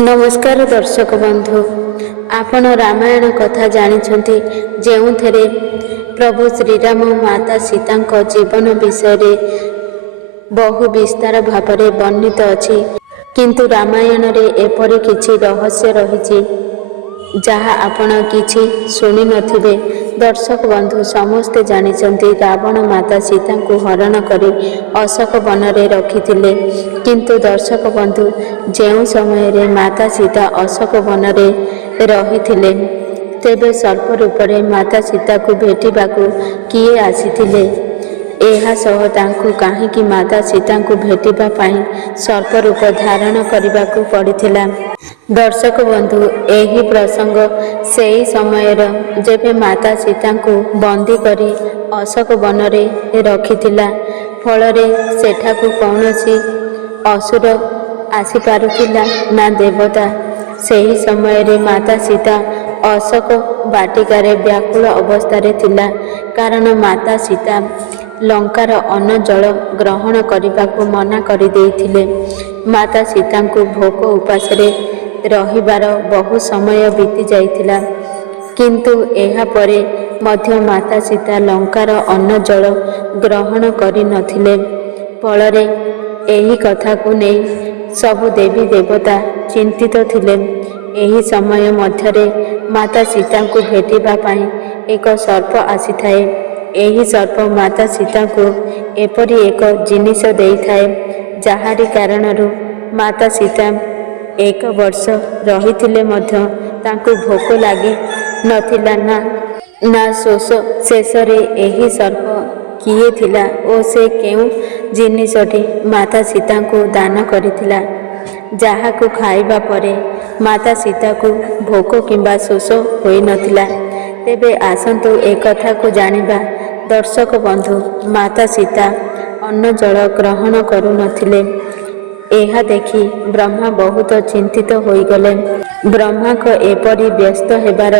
नमस्कार दर्शक बंधु, आपण रामायण कथा जानिछंती जेउथरे प्रभु श्रीराम माता सीता जीवन विषय बहु विस्तार भाव वर्णित अछि। किंतु रामायण रे एपरि किछि रहस्य रहिछि जहाँ आपण किछि शुणी नथिबे। दर्शक बंधु समस्ते जानिछंती रावण माता सीता को हरण करी अशोक वन रे रखिथिले। किंतु दर्शक बंधु जेउ समय रे माता सीता अशोक वन रे रहिथिले तेबे सर्प रूप रे माता सीता को भेटिबाकू किए आसिथिले। एहा सह तांकु काहेकि माता सीता को भेटिबा पाई सर्प रूप धारण करबाकू पड़िथिला। दर्शक बंधु एही प्रसंग सेही समयर जेबे माता सीता को बंदी करी अशोक वन रे रखिथिला। फलरे सेठाकू कौनसी असुर आसी पारुथिला ना देवता। सेही समय रे माता सीता अशोक बाटिकारे व्याकुल अवस्था थिला, कारण माता सीता लंकार अन्न जल ग्रहण करने मना कर देइथिले। माता सीता को भोक उपास रहिबार बहु समय बीती जाइथिला, किंतु एहा परे मध्य माता सीता लंकार अन्न जल ग्रहण करि नथिले। फलरे एही कथा को नहीं सबु देवी देवता चिंतित थिले। एही समय मध्यरे माता सीता को भेटिबा पाई एक सर्प आसीथाए। एही सर्प माता सीता को एपरि एक जिनिस देइथाए जहारी कारणरू माता सीता 1 वर्ष रहिथिले मध्य तांको भोक लागी नथिला ना शोष। शेषरे एही सर्प किए थिला ओ से केउ जिनिसटी माता सीता को दान करिथिला जहा को खाइबा परे माता सीता को भोक किंबा शोष होई नथिला। तेबे आसंतु एक कथा को जानिबा। दर्शक बंधु माता सीता अन्न जल ग्रहण करू नथिले। एहा देखि ब्रह्मा बहुत चिंतित होई गले। ब्रह्मा को एपरि व्यस्त हेबार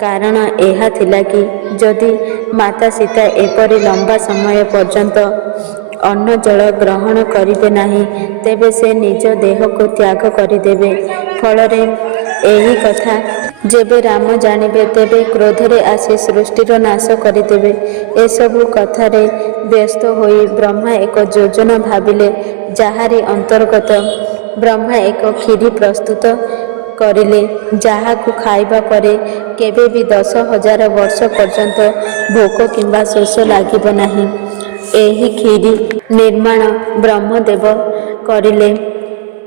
कारण एहा थिला कि जदि माता सीता एपरि लंबा समय पर्यंत अन्न जल ग्रहण करिबे नाही तेबे से निज देह को त्याग करिदेबे। फलरे एही कथा जेबे राम जानिबे तेबे क्रोधरे आसी सृष्टिर नाश करिदेबे। एसबु कथारे व्यस्त होई ब्रह्मा एक योजना भाविले, जहारी अंतर्गत ब्रह्मा एक खीरी प्रस्तुत करिले जहा को खाइबा परे केबे भी 10,000 वर्ष पर्यंत भोक किंबा शोष लागिब नाही। एही खीरी निर्माण ब्रह्मदेव करिले।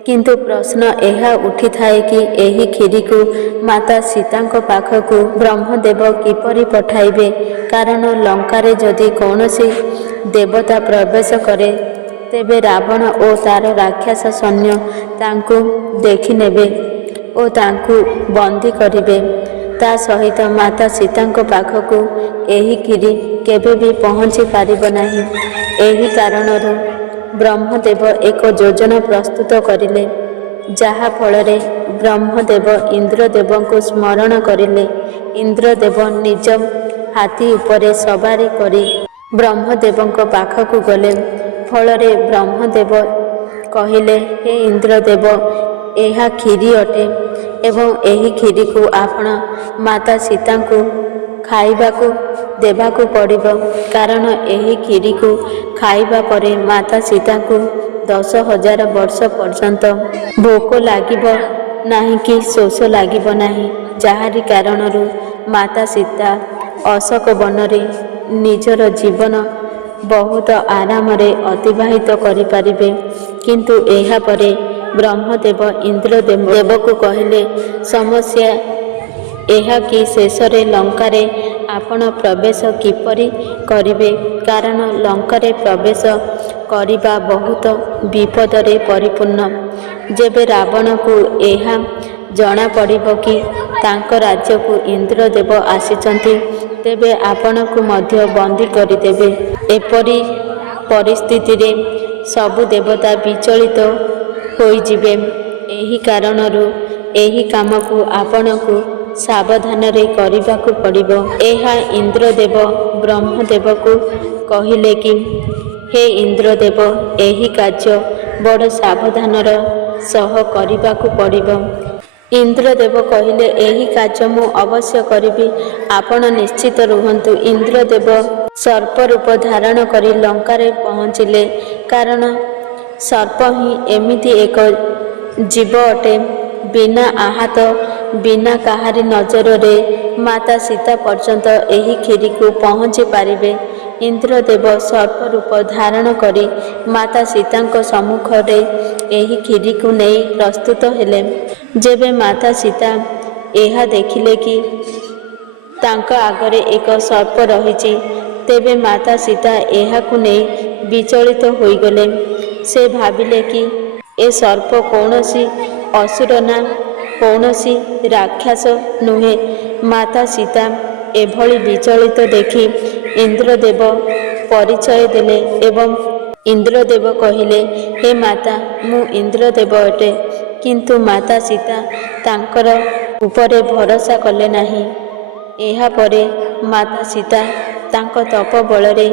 किंतु प्रश्न एहा उठी थाए कि एही खीरी को माता सीता पाखकू ब्रह्मदेव किपरि पठाइबे, कारण लंकारे जदि कौनसी देवता प्रवेश करे तेबे रावण ओ तार राक्षस सैन्य तांकू देखि नेबे ओ तांकू बंदी करिबे। ता सहित माता सीता पाखकू एही खीरी केबे भी पहुँची पारिब नाही। एही कारणरू ब्रह्मदेव एक योजना प्रस्तुत करिले, जहा फलरे ब्रह्मदेव इंद्रदेव को स्मरण करिले। इंद्रदेव निज हाथी उपरे सवारी करी ब्रह्मदेव पाखकू गले। फलरे ब्रह्मदेव कहिले, हे इंद्रदेव एहा खीरी अटे एवं एही खीरी को आपण माता सीता को खाइबाकू देबाकू पड़िबो, कारण एही खीरी को खाइबा परे माता सीता को 10,000 वर्ष पर्यंत भोक लागिब नाही कि शोष लागिब नाही, जहारी कारणरू माता सीता अशोक वनरे निजर जीवन बहुत आराम रे अतिबाहित करि पारिबे। किंतु एहा परे ब्रह्मदेव इंद्रदेव को कहिले, समस्या एहा कि शेषरे लंकारे आपण प्रवेश किपरि करिबे, कारण लंकारे प्रवेश करिबा बहुत विपदरे परिपूर्ण। जेबे रावण को एहा जना पड़िबो कि तांको राज्य को इंद्रदेव आसीचंती तेबे आपण को मध्य बंदी करिदेबे। एपरि परिस्थिति रे सबु देवता विचलित होई जिबे। एही कारणरू एही काम को आपण को सावधान रे करिबाकू पड़िबो। एहा इंद्रदेव ब्रह्मदेव को कहिले कि हे इंद्रदेव एही कार्य बड़ सावधानर ସହ କରିବାକୁ ପଡ଼ିବ। ଇନ୍ଦ୍ରଦେବ କହିଲେ, ଏହି କାର୍ଯ୍ୟ ମୁଁ ଅବଶ୍ୟ କରିବି, ଆପଣ ନିଶ୍ଚିତ ରୁହନ୍ତୁ। ଇନ୍ଦ୍ରଦେବ ସର୍ପ ରୂପ ଧାରଣ କରି ଲଙ୍କାରେ ପହଞ୍ଚିଲେ। କାରଣ ସର୍ପ ହିଁ ଏମିତି ଏକ ଜୀବ ଅଟେ, ବିନା ଆହତ, ବିନା କାହାରି ନଜରରେ ମାତା ସୀତା ପର୍ଯ୍ୟନ୍ତ ଏହି କ୍ଷୀରିକୁ ପହଞ୍ଚି ପାରିବେ। ଇନ୍ଦ୍ରଦେବ ସର୍ପ ରୂପ ଧାରଣ କରି ମାତା ସୀତାଙ୍କ ସମ୍ମୁଖରେ ଏହି କ୍ଷୀରିକୁ ନେଇ ପ୍ରସ୍ତୁତ ହେଲେ। ଯେବେ ମାତା ସୀତା ଏହା ଦେଖିଲେ କି ତାଙ୍କ ଆଗରେ ଏକ ସର୍ପ ରହିଛି, ତେବେ ମାତା ସୀତା ଏହାକୁ ନେଇ ବିଚଳିତ ହୋଇଗଲେ। ସେ ଭାବିଲେ କି ଏ ସର୍ପ କୌଣସି ଅସୁର ନା କୌଣସି ରାକ୍ଷସ ନୁହେଁ। ମାତା ସୀତା ଏଭଳି ବିଚଳିତ ଦେଖି ଇନ୍ଦ୍ରଦେବ ପରିଚୟ ଦେଲେ ଏବଂ ଇନ୍ଦ୍ରଦେବ କହିଲେ, ହେ ମାତା, ମୁଁ ଇନ୍ଦ୍ରଦେବ ଅଟେ। କିନ୍ତୁ ମାତା ସୀତା ତାଙ୍କର ଉପରେ ଭରସା କଲେ ନାହିଁ। ଏହାପରେ ମାତା ସୀତା ତାଙ୍କ ତପ ବଳରେ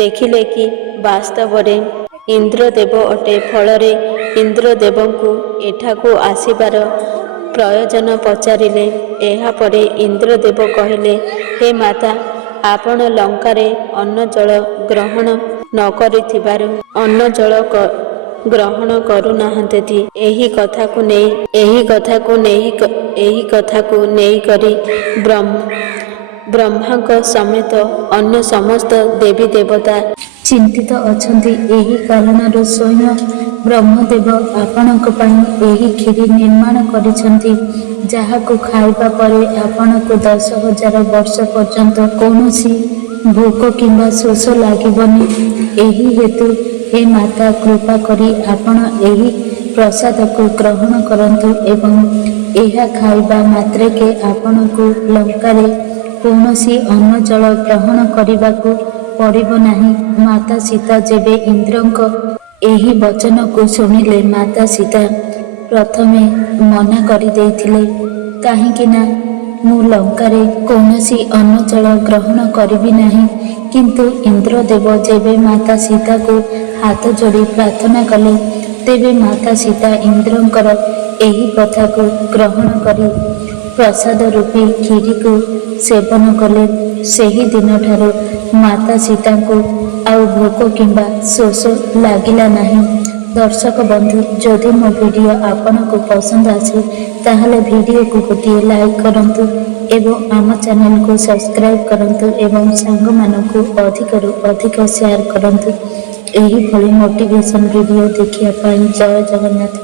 ଦେଖିଲେ କି ବାସ୍ତବରେ ଇନ୍ଦ୍ରଦେବ ଅଟେ। ଫଳରେ ଇନ୍ଦ୍ରଦେବଙ୍କୁ ଏଠାକୁ ଆସିବାର ପ୍ରୟୋଜନ ପଚାରିଲେ। ଏହାପରେ ଇନ୍ଦ୍ରଦେବ କହିଲେ, ହେ ମାତା, ଆପଣ ଲଙ୍କାରେ ଅନ୍ନ ଜଳ ଗ୍ରହଣ ନ କରିଥିବାରୁ ଅନ୍ନ ଜଳ ଗ୍ରହଣ କରୁନାହାନ୍ତି। ଏହି କଥାକୁ ନେଇକରି ବ୍ରହ୍ମାଙ୍କ ସମେତ ଅନ୍ୟ ସମସ୍ତ ଦେବୀ ଦେବତା ଚିନ୍ତିତ ଅଛନ୍ତି। ଏହି କାରଣରୁ ସ୍ୱୟଂ ବ୍ରହ୍ମଦେବ ଆପଣଙ୍କ ପାଇଁ ଏହି କ୍ଷୀରି ନିର୍ମାଣ କରିଛନ୍ତି, ଯାହାକୁ ଖାଇବା ପରେ ଆପଣଙ୍କୁ 10,000 ବର୍ଷ ପର୍ଯ୍ୟନ୍ତ କୌଣସି ଭୋକ କିମ୍ବା ଶୋଷ ଲାଗିବନି। ଏହି ହେତୁ ହେ ମାତା, କୃପା କରି ଆପଣ ଏହି ପ୍ରସାଦକୁ ଗ୍ରହଣ କରନ୍ତୁ ଏବଂ ଏହା ଖାଇବା ମାତ୍ରକେ ଆପଣଙ୍କୁ ଲଙ୍କାରେ କୌଣସି ଅନ୍ନ ଜଳ ଗ୍ରହଣ କରିବାକୁ ପଡ଼ିବ ନାହିଁ। ମାତା ସୀତା ଯେବେ ଇନ୍ଦ୍ରଙ୍କ ଏହି ବଚନକୁ ଶୁଣିଲେ, ମାତା ସୀତା ପ୍ରଥମେ ମନା କରିଦେଇଥିଲେ, କାହିଁକି ନା ମୁଁ ଲଙ୍କାରେ କୌଣସି ଅନ୍ନ ଜଳ ଗ୍ରହଣ କରିବି ନାହିଁ। କିନ୍ତୁ ଇନ୍ଦ୍ରଦେବ ଯେବେ ମାତା ସୀତାକୁ ହାତ ଯୋଡ଼ି ପ୍ରାର୍ଥନା କଲେ, ତେବେ ମାତା ସୀତା ଇନ୍ଦ୍ରଙ୍କର ଏହି କଥାକୁ ଗ୍ରହଣ କରି ପ୍ରସାଦ ରୂପୀ କ୍ଷୀରିକୁ ସେବନ କଲେ। ସେହି ଦିନଠାରୁ ମାତା ସୀତାଙ୍କୁ ଆଉ ଭୋକ କିମ୍ବା ଶୋଷ ଲାଗିଲା ନାହିଁ। ଦର୍ଶକ ବନ୍ଧୁ, ଯଦି ମୋ ଭିଡ଼ିଓ ଆପଣଙ୍କୁ ପସନ୍ଦ ଆସେ, ତାହେଲେ ଭିଡ଼ିଓକୁ ଗୋଟିଏ ଲାଇକ୍ କରନ୍ତୁ ଏବଂ ଆମ ଚ୍ୟାନେଲକୁ ସବସ୍କ୍ରାଇବ୍ କରନ୍ତୁ ଏବଂ ସାଙ୍ଗମାନଙ୍କୁ ଅଧିକରୁ ଅଧିକ ସେୟାର କରନ୍ତୁ। ଏହିଭଳି ମୋଟିଭେସନ୍ ଭିଡ଼ିଓ ଦେଖିବା ପାଇଁ ଜୟ ଜଗନ୍ନାଥ।